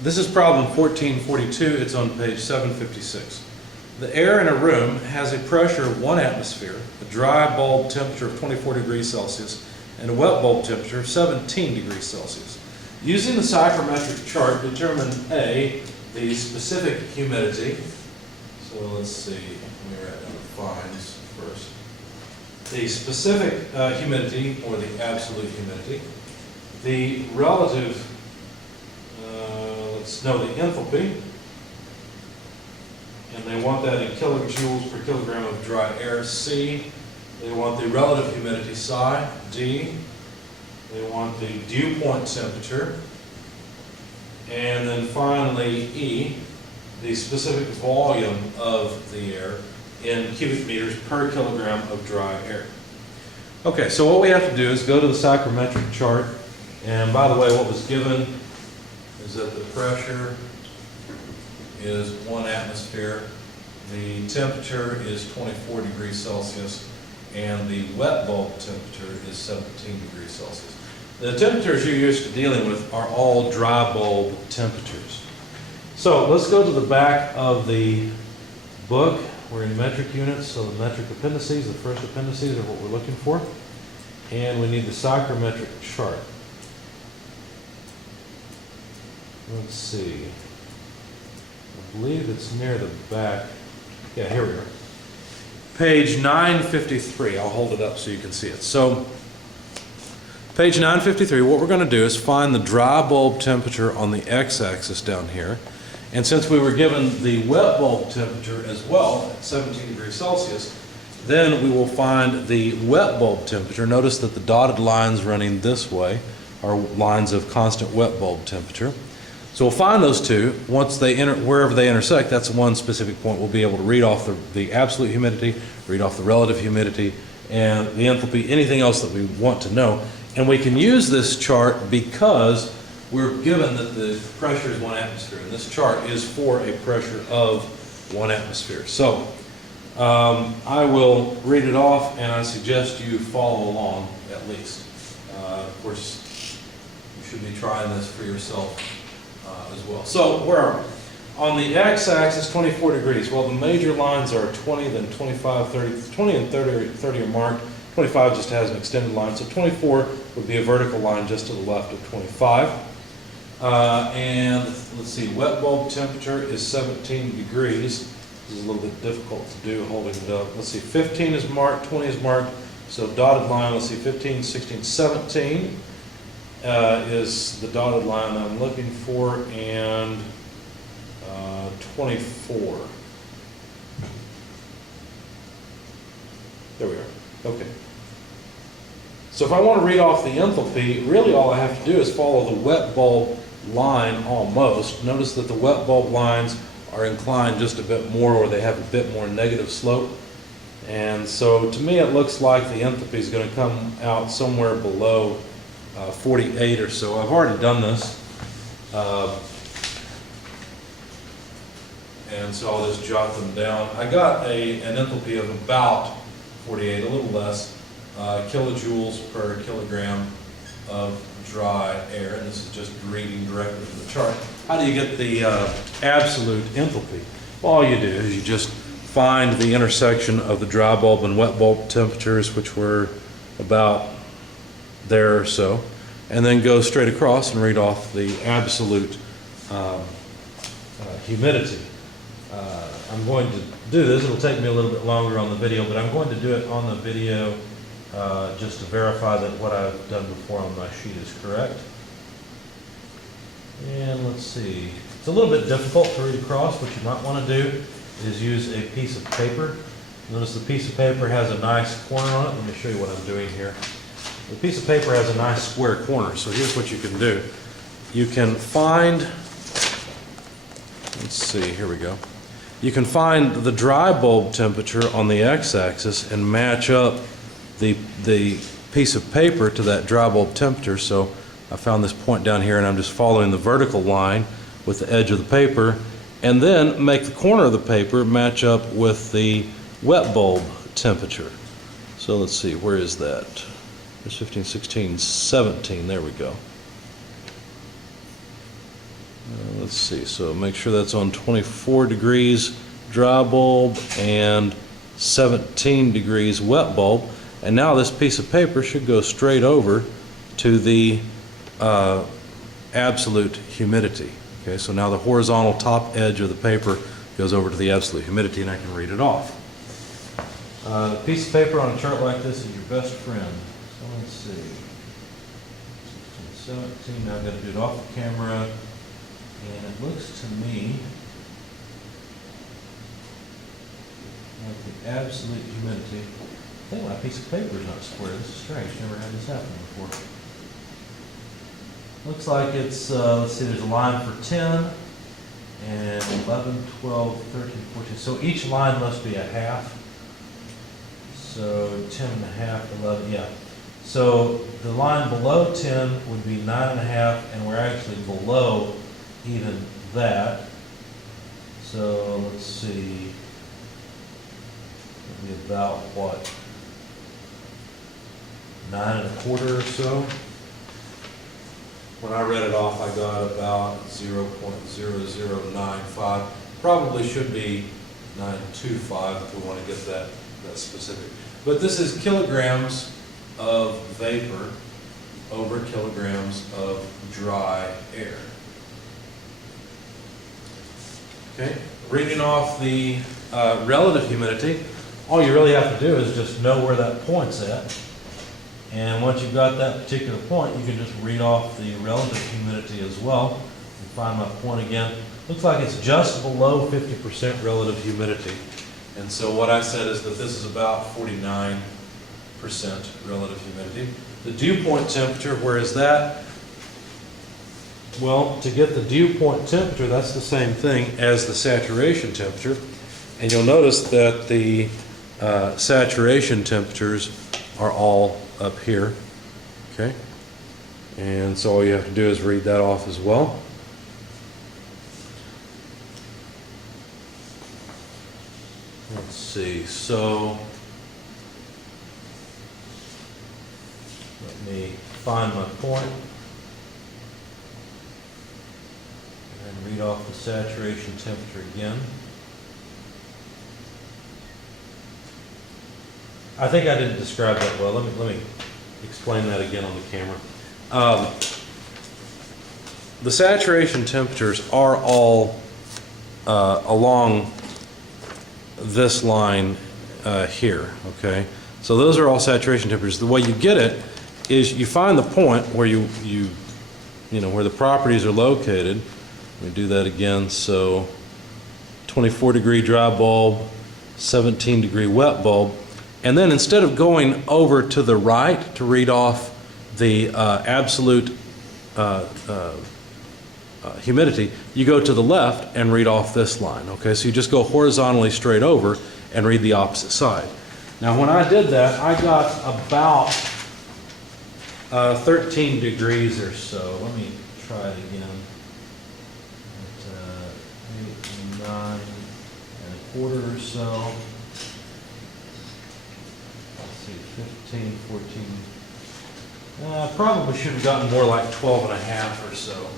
This is problem 1442. It's on page 756. The air in a room has a pressure of 1 atmosphere, a dry bulb temperature of 24 degrees Celsius, and a wet bulb temperature of 17 degrees Celsius. Using the Sacramentary Chart, determine A, the specific humidity. So let's see, let me write down the finds first. The specific humidity, or the absolute humidity. The relative, let's know the enthalpy. And they want that in kilojoules per kilogram of dry air. C, they want the relative humidity psi. D, they want the dew point temperature. And then finally E, the specific volume of the air in cubic meters per kilogram of dry air. Okay, so what we have to do is go to the Sacramentary Chart. And by the way, what was given is that the pressure is 1 atmosphere, the temperature is 24 degrees Celsius, and the wet bulb temperature is 17 degrees Celsius. The temperatures you're used to dealing with are all dry bulb temperatures. So let's go to the back of the book. We're in metric units, so the metric appendices, the first appendices are what we're looking for. And we need the Sacramentary Chart. Let's see. I believe it's near the back. Yeah, here we are. Page 953. I'll hold it up so you can see it. So, page 953, what we're going to do is find the dry bulb temperature on the x-axis down here. And since we were given the wet bulb temperature as well, at 17 degrees Celsius, then we will find the wet bulb temperature. Notice that the dotted lines running this way are lines of constant wet bulb temperature. So we'll find those two. Once they wherever they intersect, that's one specific point. We'll be able to read off the absolute humidity, read off the relative humidity, and the enthalpy, anything else that we want to know. And we can use this chart because we're given that the pressure is 1 atmosphere. And this chart is for a pressure of 1 atmosphere. So I will read it off, and I suggest you follow along at least. Of course, you should be trying this for yourself as well. So where are we? On the x-axis, 24 degrees. Well, the major lines are 20, then 25, 30. 20 and 30 are marked. 25 just has an extended line. So 24 would be a vertical line just to the left of 25. And let's see, wet bulb temperature is 17 degrees. This is a little bit difficult to do holding it up. Let's see, 15 is marked, 20 is marked. So dotted line, let's see, 15, 16, 17. Is the dotted line that I'm looking for, and 24. There we are. Okay. So if I want to read off the enthalpy, really all I have to do is follow the wet bulb line almost. Notice that the wet bulb lines are inclined just a bit more, or they have a bit more negative slope. And so to me it looks like the enthalpy is going to come out somewhere below 48 or so. I've already done this, and so I'll just jot them down. I got an enthalpy of about 48, a little less, kilojoules per kilogram of dry air, and this is just reading directly from the chart. How do you get the absolute enthalpy? Well, all you do is you just find the intersection of the dry bulb and wet bulb temperatures, which were about there or so, and then go straight across and read off the absolute humidity. I'm going to do this. It'll take me a little bit longer on the video, but I'm going to do it on the video just to verify that what I've done before on my sheet is correct. And let's see. It's a little bit difficult to read across. What you might want to do is use a piece of paper. Notice the piece of paper has a nice corner on it. Let me show you what I'm doing here. The piece of paper has a nice square corner, so here's what you can do. You can find, let's see, here we go. You can find the dry bulb temperature on the x-axis and match up the piece of paper to that dry bulb temperature. So I found this point down here, and I'm just following the vertical line with the edge of the paper, and then make the corner of the paper match up with the wet bulb temperature. So let's see, where is that? There's 15, 16, 17, there we go. let's see, so make sure that's on 24 degrees dry bulb and 17 degrees wet bulb. And now this piece of paper should go straight over to the absolute humidity. Okay, so now the horizontal top edge of the paper goes over to the absolute humidity, and I can read it off. The piece of paper on a chart like this is your best friend. So let's see. 16, 17. Now I've got to do it off the camera, and it looks to me like the absolute humidity. I think my piece of paper is not square. This is strange. Never had this happen before. Looks like it's, let's see, there's a line for 10, and 11, 12, 13, 14. So each line must be a half. So 10 and a half, 11, yeah. So the line below 10 would be 9 and a half, and we're actually below even that. So let's see, it'll be about what? 9 1/4 or so. When I read it off, I got about 0.0095. Probably should be 925 if we want to get that specific. But this is kilograms of vapor over kilograms of dry air. Okay, reading off the relative humidity, all you really have to do is just know where that point's at. And once you've got that particular point, you can just read off the relative humidity as well and find my point again. Looks like it's just below 50% relative humidity. And so what I said is that this is about 49% relative humidity. The dew point temperature, where is that? Well, to get the dew point temperature, that's the same thing as the saturation temperature. And you'll notice that the saturation temperatures are all up here, okay? And so all you have to do is read that off as well. Let's see, so let me find my point and read off the saturation temperature again. I think I didn't describe that well. Let me explain that again on the camera. The saturation temperatures are all along this line here, okay? So those are all saturation temperatures. The way you get it is you find the point where you know where the properties are located. Let me do that again. So 24 degree dry bulb, 17 degree wet bulb. And then instead of going over to the right to read off the absolute humidity, you go to the left and read off this line. Okay, so you just go horizontally straight over and read the opposite side. Now when I did that, I got about 13 degrees or so. Let me try it again. At 8, 9 1/4 or so. 15, 14. Probably should have gotten more like 12 and a half or so.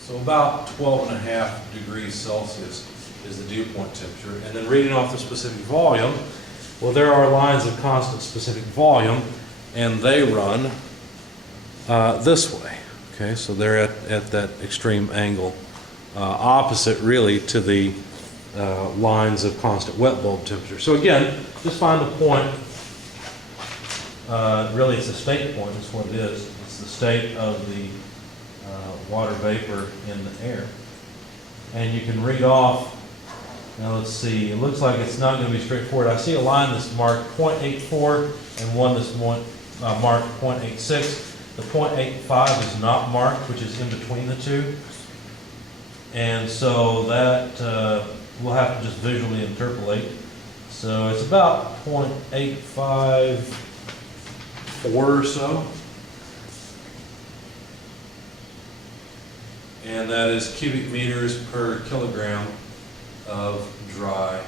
So about 12 and a half degrees Celsius is the dew point temperature. And then reading off the specific volume, well, there are lines of constant specific volume, and they run this way. Okay, so they're at that extreme angle, opposite really to the lines of constant wet bulb temperature. So again, just find the point. Really, it's a state point, is what it is. It's the state of the water vapor in the air. And you can read off, now let's see, it looks like it's not going to be straightforward. I see a line that's marked 0.84 and one that's marked 0.86. The 0.85 is not marked, which is in between the two. And so that we'll have to just visually interpolate. So it's about 0.854 or so. And that is cubic meters per kilogram of dry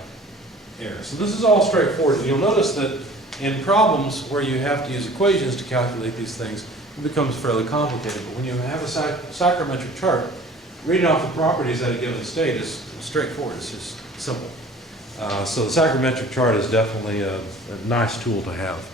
air. So this is all straightforward. You'll notice that in problems where you have to use equations to calculate these things, it becomes fairly complicated. But when you have a sacramentary chart, reading off the properties at a given state is straightforward. It's just simple. So the Sacramentary Chart is definitely a nice tool to have.